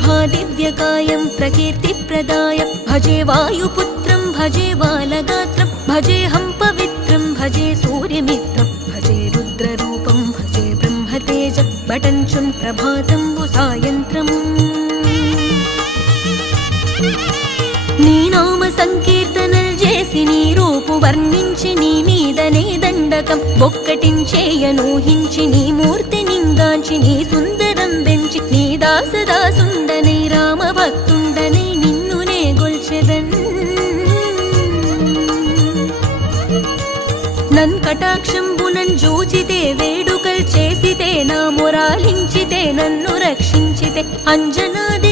ప్రభా దివ్యకాయం ప్రకీర్తిప్రదాయ భజే వాయుపుత్రం భజే బాలగాత్రం భజేహం పవిత్రం భజే సూర్యమిత్రం భజే రుద్రరూపం భజే బ్రహ్మతేజ పఠంచుం ప్రభాతంబు సాయంత్రం నీ నామ సంకీర్తనల్ చేసి నీ రూపు వర్ణించి నీ మీదనే దండకం బొక్కటించేయనూహించి నీ మూర్తి నింగాంచి నీ సుందరం పెంచి నీ దాసదాసుండనై రామభక్తుండనై నిన్నునే గొల్చెదన్ నన్ కటాక్షంబునన్ జూచితే వేడుకల్ చేసితే నా మొరాలించితే నన్ను రక్షించితే అంజనాది